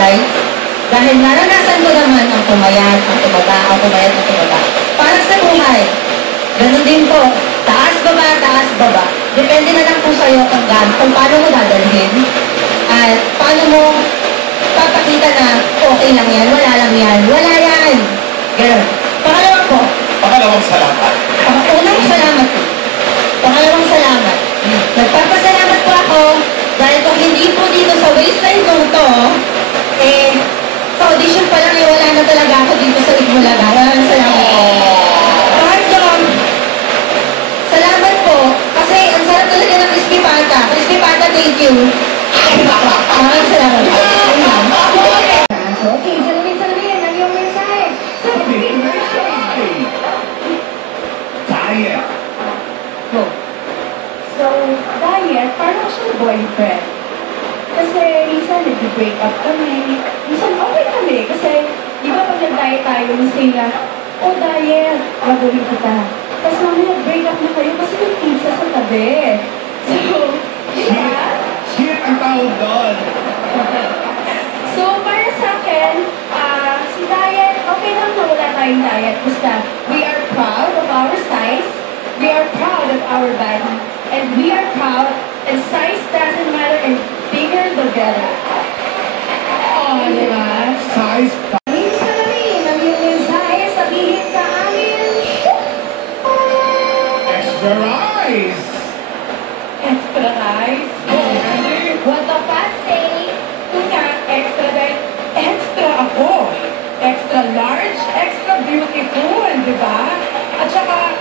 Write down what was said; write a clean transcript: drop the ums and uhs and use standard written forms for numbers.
Right? Dahil naranasan ko naman ang pumayat, ang tumaba, ang pumayat, ang tumaba. Parang sa buhay, ganun din po. Taas, baba, taas, baba. Depende na lang po sa'yo kung paano mo dadalhin at paano mo papakita na okay lang yan, wala lang yan, wala yan. Ganun. Pangalawa po. Pangalawang salamat. Unang salamat po. Pangalawang salamat. Nagpapasalamat po ako dahil kung hindi po dito sa waistline kong to, sa audition pa lang wala na talaga ako dito sa Igmulaga. Maraming salamat po. Pardon. Salamat po. Kasi ang sarap talaga ng crispy pata. Crispy pata, thank you. Maraming salamat po. Okay, salamin, ang iyong mensahe. Diet. Go. So, diet, parang siyang boyfriend. Kasi minsan nag-break up kami. Minsan okay kami. Kasi, di ba pag nag-diet tayo, minsan na, oh diet, gagawin kita. Tapos mamaya break up na kayo kasi may pizza sa tabi. So, di ba? Shit ang tawag doon. So, para sa akin, si diet, okay lang na wala tayong diet. Basta, we are proud of our size, we are proud of our body, and we are proud, and size doesn't matter, and bigger the better. Oh, di ba? Size. Salamin, ang iyong mensahe, sabihin sa amin, Extra rice. extra rice. What the fat say? Tuna, extra diet, extra ako. Extra large, extra beautiful, di ba? At saka,